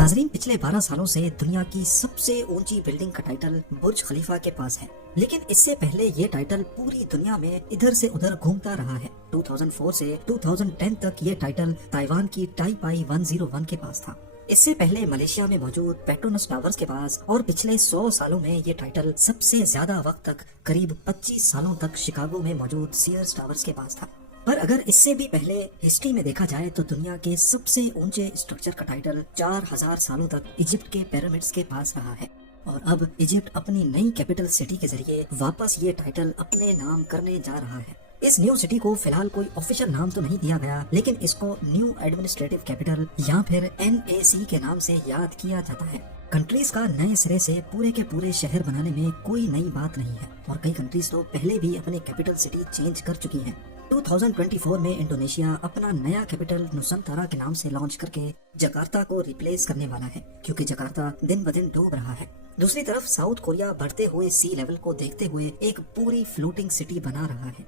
नाजरीन, पिछले 12 सालों से दुनिया की सबसे ऊंची बिल्डिंग का टाइटल बुर्ज खलीफा के पास है, लेकिन इससे पहले ये टाइटल पूरी दुनिया में इधर से उधर घूमता रहा है। 2004 से 2010 तक ये टाइटल ताइवान की टाइपाई 101 के पास था। इससे पहले मलेशिया में मौजूद पेट्रोनस टावर्स के पास, और पिछले 100 सालों में ये टाइटल सबसे ज्यादा वक्त तक करीब 25 सालों तक शिकागो में मौजूद सीयर्स टावर्स के पास था। पर अगर इससे भी पहले हिस्ट्री में देखा जाए तो दुनिया के सबसे ऊंचे स्ट्रक्चर का टाइटल 4000 सालों तक इजिप्ट के पिरामिड्स के पास रहा है, और अब इजिप्ट अपनी नई कैपिटल सिटी के जरिए वापस ये टाइटल अपने नाम करने जा रहा है। इस न्यू सिटी को फिलहाल कोई ऑफिशियल नाम तो नहीं दिया गया, लेकिन इसको न्यू एडमिनिस्ट्रेटिव कैपिटल या फिर NAC के नाम से याद किया जाता है। कंट्रीज का नए सिरे से पूरे के पूरे शहर बनाने में कोई नई बात नहीं है, और कई कंट्रीज तो पहले भी अपने कैपिटल सिटी चेंज कर चुकी हैं। 2024 में इंडोनेशिया अपना नया कैपिटल नुसंतारा के नाम से लॉन्च करके जकार्ता को रिप्लेस करने वाला है, क्योंकि जकार्ता दिन ब दिन डूब रहा है। दूसरी तरफ साउथ कोरिया बढ़ते हुए सी लेवल को देखते हुए एक पूरी फ्लोटिंग सिटी बना रहा है।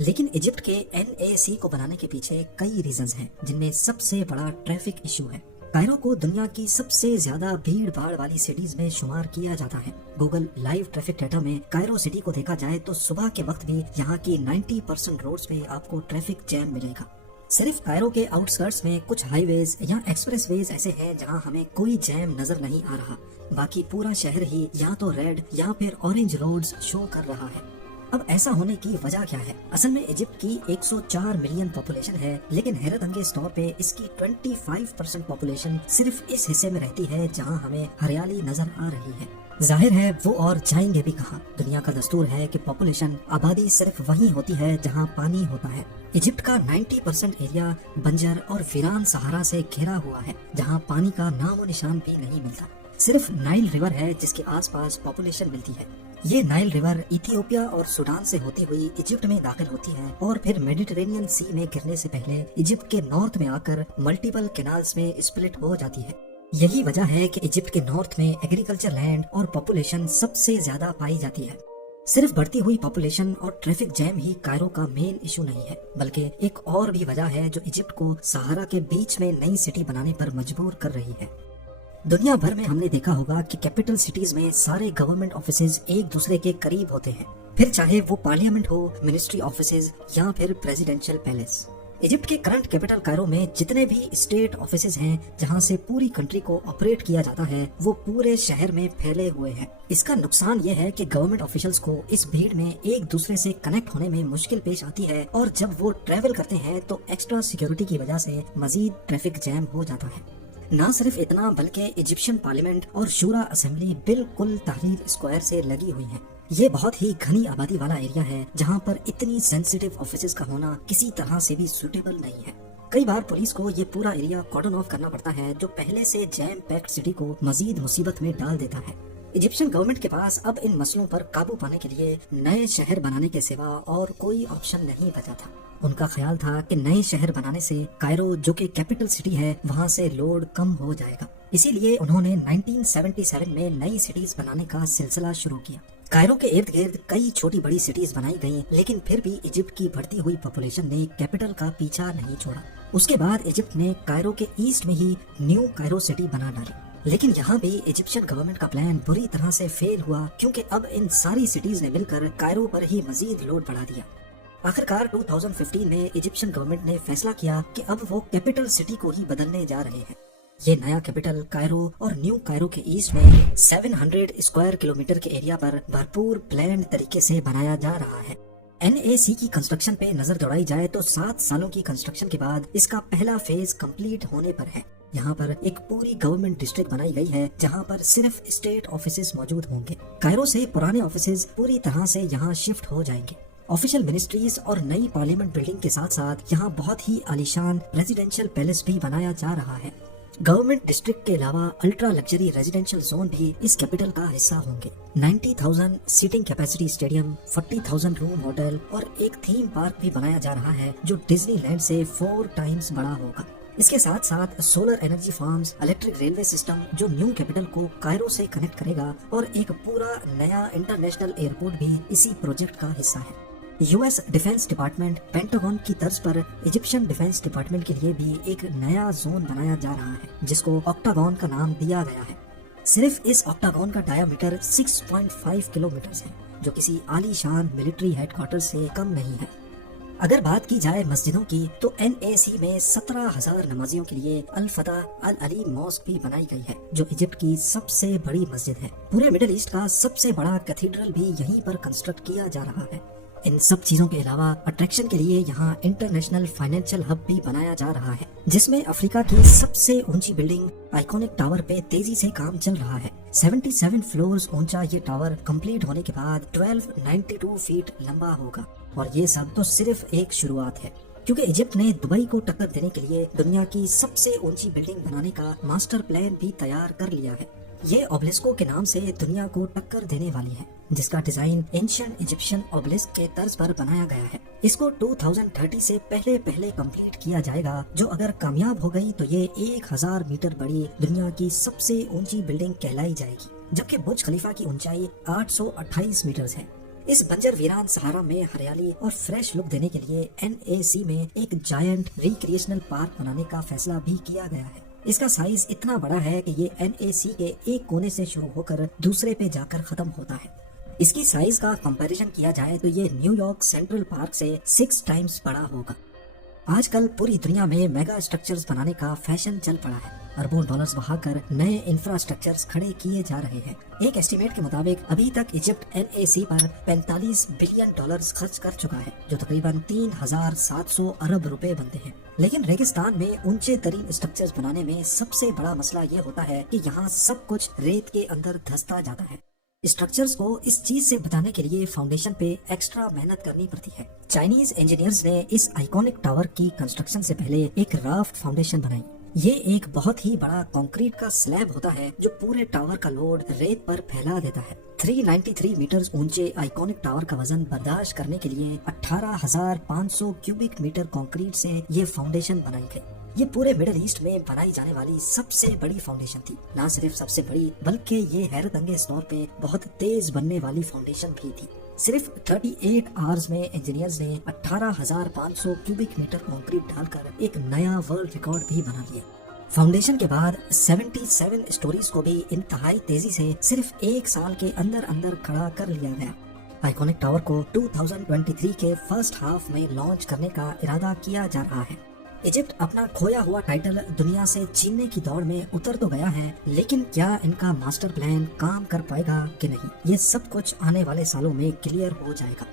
लेकिन इजिप्ट के NAC को बनाने के पीछे कई रीजंस हैं, जिनमें सबसे बड़ा ट्रैफिक इशू है। कायरो को दुनिया की सबसे ज्यादा भीड़ भाड़ वाली सिटीज में शुमार किया जाता है। गूगल लाइव ट्रैफिक डेटा में कायरो सिटी को देखा जाए तो सुबह के वक्त भी यहाँ की 90% रोड्स पे आपको ट्रैफिक जैम मिलेगा। सिर्फ कायरो के आउटस्कर्ट्स में कुछ हाईवेज या एक्सप्रेसवेज ऐसे हैं जहाँ हमें कोई जैम नजर नहीं आ रहा, बाकी पूरा शहर ही या तो रेड या फिर ऑरेंज रोड्स शो कर रहा है। अब ऐसा होने की वजह क्या है? असल में इजिप्ट की 104 मिलियन पॉपुलेशन है, लेकिन हैरत अंगेज तौर पे इसकी 25% पॉपुलेशन सिर्फ इस हिस्से में रहती है जहां हमें हरियाली नजर आ रही है। जाहिर है वो और जाएंगे भी कहां। दुनिया का दस्तूर है कि पॉपुलेशन आबादी सिर्फ वहीं होती है जहां पानी होता है। इजिप्ट का 90% एरिया बंजर और वीरान सहारा से घिरा हुआ है, जहां पानी का नामो निशान भी नहीं मिलता। सिर्फ नाइल रिवर है जिसके आसपास पॉपुलेशन मिलती है। ये नाइल रिवर इथियोपिया और सूडान से होती हुई इजिप्ट में दाखिल होती है, और फिर मेडिटेरेनियन सी में गिरने से पहले इजिप्ट के नॉर्थ में आकर मल्टीपल कैनाल्स में स्प्लिट हो जाती है। यही वजह है कि इजिप्ट के नॉर्थ में एग्रीकल्चर लैंड और पॉपुलेशन सबसे ज्यादा पाई जाती है। सिर्फ बढ़ती हुई पॉपुलेशन और ट्रैफिक जैम ही कायरो का मेन इशू नहीं है, बल्कि एक और भी वजह है जो इजिप्ट को सहारा के बीच में नई सिटी बनाने पर मजबूर कर रही है। दुनिया भर में हमने देखा होगा कि कैपिटल सिटीज में सारे गवर्नमेंट ऑफिसेज एक दूसरे के करीब होते हैं, फिर चाहे वो पार्लियामेंट हो, मिनिस्ट्री ऑफिसेज या फिर प्रेसिडेंशियल पैलेस। इजिप्ट के करंट कैपिटल कायरो में जितने भी स्टेट ऑफिसेज हैं जहां से पूरी कंट्री को ऑपरेट किया जाता है, वो पूरे शहर में फैले हुए हैं। इसका नुकसान ये है कि गवर्नमेंट ऑफिशियल्स को इस भीड़ में एक दूसरे से कनेक्ट होने में मुश्किल पेश आती है, और जब वो ट्रेवल करते हैं तो एक्स्ट्रा सिक्योरिटी की वजह से मजीद ट्रैफिक जैम हो जाता है। ना सिर्फ इतना, बल्कि इजिप्शियन पार्लियामेंट और शूरा असेंबली बिल्कुल तहरीर स्क्वायर से लगी हुई है। ये बहुत ही घनी आबादी वाला एरिया है जहाँ पर इतनी सेंसिटिव ऑफिसेज का होना किसी तरह से भी सूटेबल नहीं है। कई बार पुलिस को ये पूरा एरिया कॉर्डन ऑफ करना पड़ता है, जो पहले से जैम पैक्ड सिटी को मजीद मुसीबत में डाल देता है। इजिप्शियन गवर्नमेंट के पास अब इन मसलों पर काबू पाने के लिए नए शहर बनाने के सिवा और कोई ऑप्शन नहीं बचा था। उनका ख्याल था कि नए शहर बनाने से कायरो, जो कि कैपिटल सिटी है, वहाँ से लोड कम हो जाएगा। इसीलिए उन्होंने 1977 में नई सिटीज बनाने का सिलसिला शुरू किया। कायरो के इर्द गिर्द कई छोटी बड़ी सिटीज बनाई गयी, लेकिन फिर भी इजिप्ट की बढ़ती हुई पॉपुलेशन ने कैपिटल का पीछा नहीं छोड़ा। उसके बाद इजिप्ट ने कायरो के ईस्ट में ही न्यू कायरो सिटी बना डाली, लेकिन यहाँ भी इजिप्शियन गवर्नमेंट का प्लान बुरी तरह से फेल हुआ, क्योंकि अब इन सारी सिटीज ने मिलकर कायरो पर ही मजीद लोड बढ़ा दिया। आखिरकार 2015 में इजिप्शियन गवर्नमेंट ने फैसला किया कि अब वो कैपिटल सिटी को ही बदलने जा रहे हैं। ये नया कैपिटल कायरो और न्यू कायरो के ईस्ट में 700 स्क्वायर किलोमीटर के एरिया पर भरपूर प्लान्ड तरीके से बनाया जा रहा है। NAC की कंस्ट्रक्शन पे नजर दौड़ाई जाए तो 7 सालों की कंस्ट्रक्शन के बाद इसका पहला फेज कंप्लीट होने पर है। यहाँ पर एक पूरी गवर्नमेंट डिस्ट्रिक्ट बनाई गई है, जहाँ पर सिर्फ स्टेट ऑफिसेज मौजूद होंगे। कायरो से पुराने ऑफिसेज पूरी तरह से यहाँ शिफ्ट हो जाएंगे। ऑफिशियल मिनिस्ट्रीज और नई पार्लियामेंट बिल्डिंग के साथ साथ यहाँ बहुत ही आलीशान रेजिडेंशियल पैलेस भी बनाया जा रहा है। गवर्नमेंट डिस्ट्रिक्ट के अलावा अल्ट्रा लग्जरी रेजिडेंशियल जोन भी इस कैपिटल का हिस्सा होंगे। 90,000 seating capacity stadium, 40,000 room hotel और एक थीम पार्क भी बनाया जा रहा है, जो डिज्नीलैंड से 4 टाइम्स बड़ा होगा। इसके साथ साथ solar energy farms, electric railway system जो न्यू कैपिटल को कायरो से कनेक्ट करेगा, और एक पूरा नया इंटरनेशनल एयरपोर्ट भी इसी प्रोजेक्ट का हिस्सा है। यूएस डिफेंस डिपार्टमेंट पेंटागन की तर्ज पर इजिप्शियन डिफेंस डिपार्टमेंट के लिए भी एक नया जोन बनाया जा रहा है जिसको ऑक्टागन का नाम दिया गया है। सिर्फ इस ऑक्टागन का डायामीटर 6.5 किलोमीटर है, जो किसी आलीशान मिलिट्री हेडक्वार्टर से कम नहीं है। अगर बात की जाए मस्जिदों की तो NAC में 17,000 नमाजियों के लिए अल फतह अल अली मॉस्क भी बनाई गई है, जो इजिप्ट की सबसे बड़ी मस्जिद है। पूरे मिडिल ईस्ट का सबसे बड़ा कैथीड्रल भी यहीं पर कंस्ट्रक्ट किया जा रहा है। इन सब चीजों के अलावा अट्रैक्शन के लिए यहाँ इंटरनेशनल फाइनेंशियल हब भी बनाया जा रहा है, जिसमें अफ्रीका की सबसे ऊंची बिल्डिंग आइकॉनिक टावर पे तेजी से काम चल रहा है। 77 फ्लोर्स ऊंचा ये टावर कंप्लीट होने के बाद 1292 फीट लंबा होगा। और ये सब तो सिर्फ एक शुरुआत है, क्योंकि इजिप्ट ने दुबई को टक्कर देने के लिए दुनिया की सबसे ऊंची बिल्डिंग बनाने का मास्टर प्लान भी तैयार कर लिया है। ये ओबेलिस्को के नाम से दुनिया को टक्कर देने वाली है, जिसका डिजाइन एंशिएंट इजिप्शियन ओबेलिस्क के तर्ज पर बनाया गया है। इसको 2030 से पहले कंप्लीट किया जाएगा, जो अगर कामयाब हो गई तो ये 1000 मीटर बड़ी दुनिया की सबसे ऊंची बिल्डिंग कहलाई जाएगी, जबकि बुर्ज खलीफा की ऊंचाई 828 मीटर है। इस बंजर वीरान सहारा में हरियाली और फ्रेश लुक देने के लिए NAC में एक जायंट रिक्रिएशनल पार्क बनाने का फैसला भी किया गया है। इसका साइज इतना बड़ा है कि ये NAC के एक कोने से शुरू होकर दूसरे पे जाकर खत्म होता है। इसकी साइज का कंपैरिजन किया जाए तो ये न्यूयॉर्क सेंट्रल पार्क से 6 टाइम्स बड़ा होगा। आजकल पूरी दुनिया में मेगा स्ट्रक्चर्स बनाने का फैशन चल पड़ा है। अरबों डॉलर्स बहाकर नए इंफ्रास्ट्रक्चर्स खड़े किए जा रहे हैं। एक एस्टीमेट के मुताबिक अभी तक इजिप्ट NAC पर 45 बिलियन डॉलर्स खर्च कर चुका है, जो तकरीबन 3700 अरब रुपए बनते हैं। लेकिन रेगिस्तान में ऊंचे तरीन स्ट्रक्चर्स बनाने में सबसे बड़ा मसला ये होता है कि यहाँ सब कुछ रेत के अंदर धंसता जाता है। स्ट्रक्चर्स को इस चीज से बचाने के लिए फाउंडेशन पे एक्स्ट्रा मेहनत करनी पड़ती है। चाइनीज इंजीनियर्स ने इस आइकॉनिक टावर की कंस्ट्रक्शन से पहले एक राफ्ट फाउंडेशन बनाई। ये एक बहुत ही बड़ा कंक्रीट का स्लैब होता है जो पूरे टावर का लोड रेत पर फैला देता है। 393 मीटर ऊंचे आइकॉनिक टावर का वजन बर्दाश्त करने के लिए 18,500 क्यूबिक मीटर कंक्रीट से ये फाउंडेशन बनाई गई। ये पूरे मिडिल ईस्ट में बनाई जाने वाली सबसे बड़ी फाउंडेशन थी। ना सिर्फ सबसे बड़ी, बल्कि ये हैरत अंगेज तौर पे बहुत तेज बनने वाली फाउंडेशन भी थी। सिर्फ 38 आवर्स में इंजीनियर्स ने 18,500 क्यूबिक मीटर कंक्रीट डालकर एक नया वर्ल्ड रिकॉर्ड भी बना लिया। फाउंडेशन के बाद 77 स्टोरीज को भी इंतहाई तेजी से सिर्फ एक साल के अंदर अंदर खड़ा कर लिया गया। आइकॉनिक टावर को 2023 के फर्स्ट हाफ में लॉन्च करने का इरादा किया जा रहा है। इजिप्ट अपना खोया हुआ टाइटल दुनिया से छीनने की दौड़ में उतर तो गया है, लेकिन क्या इनका मास्टर प्लान काम कर पाएगा कि नहीं, ये सब कुछ आने वाले सालों में क्लियर हो जाएगा।